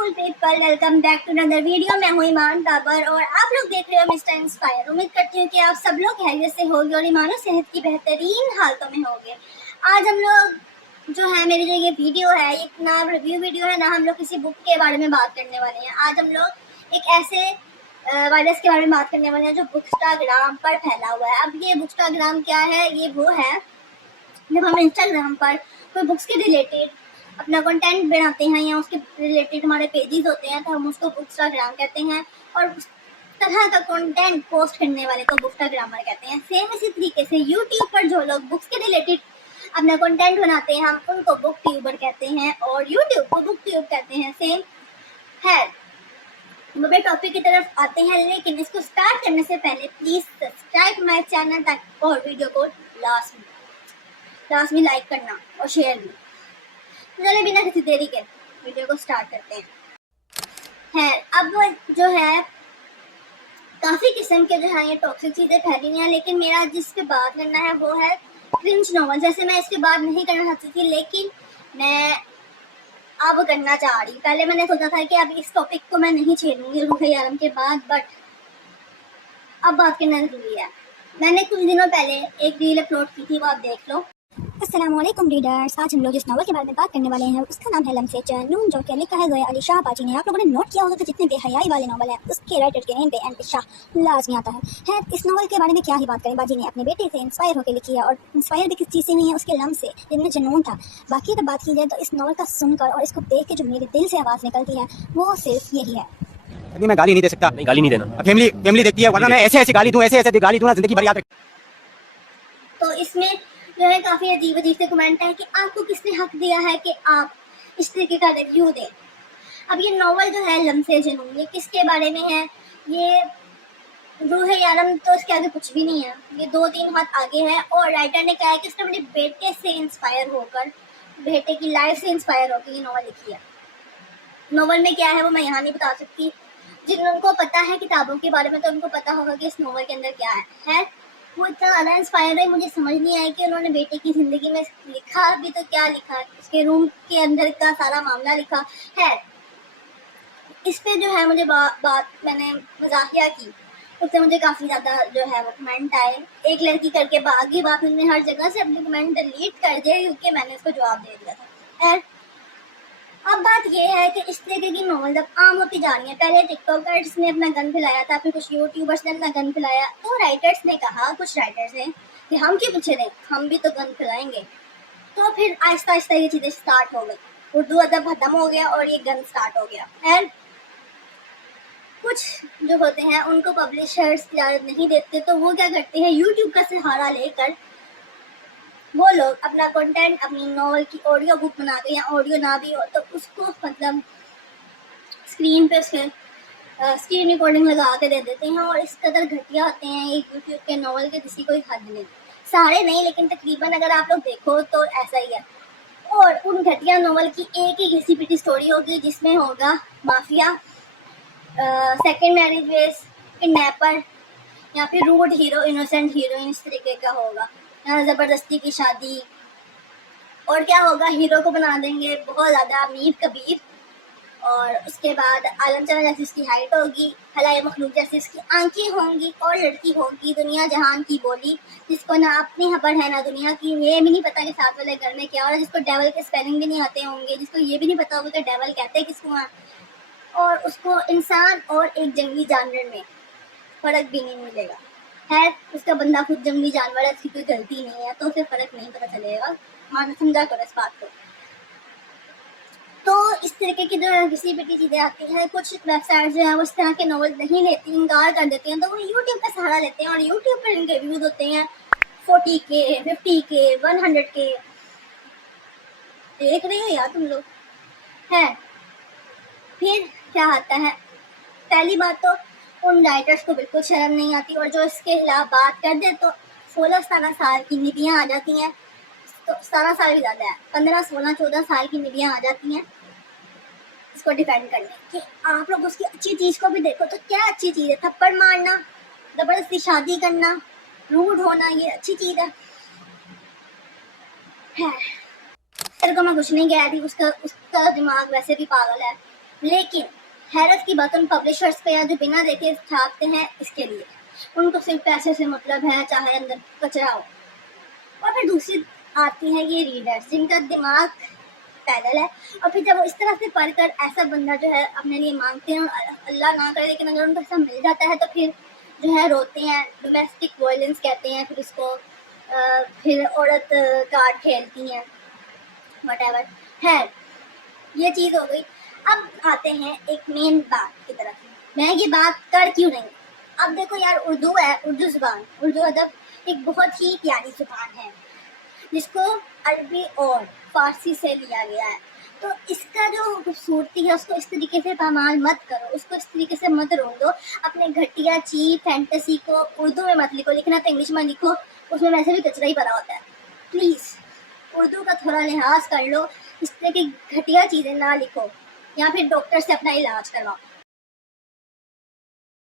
Beautiful people, welcome back to another video. मैं हूँ ईमान बाबर और आप लोग देख रहे हो मिस्टर इंस्पायर। उम्मीद करती हूँ कि आप सब लोग खैरियत से होंगे और ईमानो सेहत की बेहतरीन हालतों में होंगे। आज हम लोग जो है, मेरी जो ये वीडियो है, ये ना रिव्यू वीडियो है ना हम लोग किसी बुक के बारे में बात करने वाले हैं। आज हम लोग एक ऐसे वायरस के बारे में बात करने वाले हैं जो बुकस्टाग्राम पर फैला हुआ है। अब ये बुकस्टाग्राम क्या है? ये वो है जब हम इंस्टाग्राम पर कोई बुक्स के रिलेटेड अपना कंटेंट बनाते हैं या उसके रिलेटेड हमारे पेजेस होते हैं तो हम उसको बुकस्टाग्राम कहते हैं, और उस तरह का कंटेंट पोस्ट करने वाले को बुकस्टाग्रामर कहते हैं। सेम इसी तरीके से यूट्यूब पर जो लोग बुक्स के रिलेटेड अपना कंटेंट बनाते हैं हम उनको बुक ट्यूबर कहते हैं और यूट्यूब को बुक ट्यूब कहते हैं। सेम है। बड़े टॉपिक की तरफ आते हैं, लेकिन इसको स्टार्ट करने से पहले प्लीज सब्सक्राइब माय चैनल तक और वीडियो को लास्ट में लाइक करना और शेयर भी। चलिए बिना किसी देरी के वीडियो को स्टार्ट करते हैं। अब जो है काफी किस्म के जो है ये टॉक्सिक चीजें फैली हैं, लेकिन मेरा जिस पे बात करना है वो है क्रिंज नॉवल। जैसे मैं इसके बात नहीं करना चाहती थी, लेकिन मैं अब करना चाह रही। पहले मैंने सोचा था कि अब इस टॉपिक को मैं नहीं छेड़ूंगी रूह आलम के बाद, बट अब बात करना जरूरी है। मैंने कुछ दिनों पहले एक रील अपलोड की थी, वो आप देख लो। अस्सलामुअलैकुम रीडर्स, आज हम लोग जिस नावल के बारे में बात करने वाले हैं उसका नाम है लम्से चनून, जो कि लिखा है ज़ोया अली शाह बाजी ने। आप लोगों ने नोट किया होगा कि जितने बेहयाई वाले नावल हैं उसके राइटर के नेम पे एन पे शाह लाजमी आता है। खैर, इस नावल के बारे में क्या ही बात करें। बाजी ने अपने बेटे से इंस्पायर होकर लिखी है और इंस्पायर भी किस चीज़ से हुई है? उसके लम से, जिनमें जुनून था। बाकी अगर बात की जाए तो इस नावल का सुनकर और इसको देख के जो मेरे दिल से आवाज़ निकलती है वो सिर्फ यही है। अभी मैं गाली नहीं दे सकता। नहीं, गाली नहीं देना। फैमिली देखती है, वरना मैं ऐसे गाली दूं, ऐसे गाली दूं ना, जिंदगी भर याद रख। तो इसमें जो है काफी अजीब अजीब से कमेंट है कि आपको किसने हक दिया है कि आप इस तरीके का रिव्यू दें। अब ये नॉवल जो है लम्से जुनून, ये किसके बारे में है? ये रूह आलम तो इसके आगे कुछ भी नहीं है, ये 2-3 हाथ आगे है। और राइटर ने कहा है कि उसने अपने बेटे से इंस्पायर होकर, बेटे की लाइफ से इंस्पायर होकर ये नॉवल लिखी है। नॉवल में क्या है वो मैं यहाँ नहीं बता सकती। जिनको पता है किताबों के बारे में तो उनको पता होगा कि इस नॉवल के अंदर क्या है। वो इतना ज़्यादा इंस्पायर है, मुझे समझ नहीं आया कि उन्होंने बेटे की ज़िंदगी में लिखा भी तो क्या लिखा, उसके रूम के अंदर का सारा मामला लिखा है। इस पे जो है मुझे बात मैंने मजाकिया की, उससे मुझे काफ़ी ज़्यादा जो है वो कमेंट आए। एक लड़की करके बागी बात ने हर जगह से अपने कमेंट डिलीट कर दिए क्योंकि मैंने उसको जवाब दे दिया था। अब बात यह है कि इस तरीके की नॉवल जब आम होती जा रही है, पहले टिकटॉकर्स ने अपना गन फैलाया था, फिर कुछ यूट्यूबर्स ने अपना गन फैलाया, तो राइटर्स ने कहा, कुछ राइटर्स ने, कि हम क्यों पीछे रहे, हम भी तो गन फैलाएंगे। तो फिर आहिस्ता आहिस्ता ये चीज़ें स्टार्ट हो गई, उर्दू अदब खत्म हो गया और ये गन स्टार्ट हो गया। एंड कुछ जो होते हैं उनको पब्लिशर्स इजाज़त नहीं देते, तो वो क्या करते हैं, यूट्यूब का सहारा लेकर वो लोग अपना कंटेंट, अपनी नॉवल की ऑडियो बुक बनाते हैं, ऑडियो ना भी हो तो उसको मतलब स्क्रीन पे उसके स्क्रीन रिकॉर्डिंग लगा के दे देते हैं। और इस कदर घटिया होते हैं ये यूट्यूब के नॉवल के, किसी कोई हद नहीं। सारे नहीं, लेकिन तकरीबन अगर आप लोग देखो तो ऐसा ही है। और उन घटिया नॉवल की एक ही घिसी पिटी स्टोरी होगी जिसमें होगा mafia, second marriage base, kidnapper, या फिर रूड हीरो, इनोसेंट हीरोइन, इस तरीके का होगा। ज़बरदस्ती की शादी, और क्या होगा, हीरो को बना देंगे बहुत ज़्यादा अमीर कबीर, और उसके बाद आलम चला जैसी उसकी हाइट होगी, हलाई मखलूक जैसी उसकी आंखें होंगी, और लड़की होगी दुनिया जहान की बोली, जिसको ना अपनी खबर है ना दुनिया की, ये भी नहीं पता कि साथ वाले घर में क्या हो रहा है, जिसको डेवल के स्पेलिंग भी नहीं आते होंगे, जिसको ये भी नहीं पता होगा कि डेवल कहते हैं किसको हैं, और उसको इंसान और एक जंगली जानवर में फ़र्क भी नहीं मिलेगा। है उसका बंदा खुद जंगली जानवर है, उसकी कोई गलती नहीं है, तो उसे फर्क नहीं पता चलेगा। मान समझा करो इस बात को। तो इस तरीके की जो घिसी पिटी चीज़ें आती हैं, कुछ वेबसाइट जो है वो इस तरह के नॉवल नहीं लेती, इनकार कर देती हैं, तो वो यूट्यूब का सहारा लेते हैं और यूट्यूब पर इनके व्यूज़ होते हैं 40K, 50K, 100K। देख रहे हो यार तुम लोग। है फिर क्या आता है, पहली बात तो उन राइटर्स को बिल्कुल शर्म नहीं आती, और जो इसके खिलाफ बात कर दे तो 16-17 साल की निबियाँ आ जाती हैं। तो 17 साल भी ज़्यादा है, 15, 16, 14 साल की निबियाँ आ जाती हैं इसको डिफेंड करने कि आप लोग उसकी अच्छी चीज़ को भी देखो। तो क्या अच्छी चीज़ है? थप्पड़ मारना, ज़बरदस्ती शादी करना, रूड होना, ये अच्छी चीज़ है? तेरे को मैं कुछ नहीं कह रही, उसका दिमाग वैसे भी पागल है। लेकिन हैरत की बात उन पब्लिशर्स पे है जो बिना देखे छापते हैं इसके लिए, उनको सिर्फ पैसे से मतलब है, चाहे अंदर कचरा हो। और फिर दूसरी आती है ये रीडर्स जिनका दिमाग पैदल है, और फिर जब वो इस तरह से पढ़कर ऐसा बंदा जो है अपने लिए मांगते हैं, और अल्लाह ना करे लेकिन अगर उनको ऐसा मिल जाता है तो फिर जो है रोते हैं, डोमेस्टिक वायलेंस कहते हैं फिर इसको, फिर औरत कार्ड खेलती हैं, वट है। ये चीज़ हो गई। अब आते हैं एक मेन बात की तरफ। मैं ये बात कर क्यों नहीं, अब देखो यार, उर्दू है, उर्दू ज़ुबान, उर्दू अदब एक बहुत ही प्यारी ज़ुबान है जिसको अरबी और फारसी से लिया गया है। तो इसका जो खूबसूरती है उसको इस तरीके से पामाल मत करो, उसको इस तरीके से मत रोक दो। अपने घटिया चीज फैंटेसी को उर्दू में मत लिखो, लिखना तो इंग्लिश में लिखो, उसमें वैसे भी कचरा ही भरा होता है। प्लीज़ उर्दू का थोड़ा लिहाज कर लो, इस तरह की घटिया चीज़ें ना लिखो, या फिर डॉक्टर से अपना इलाज करवाओ।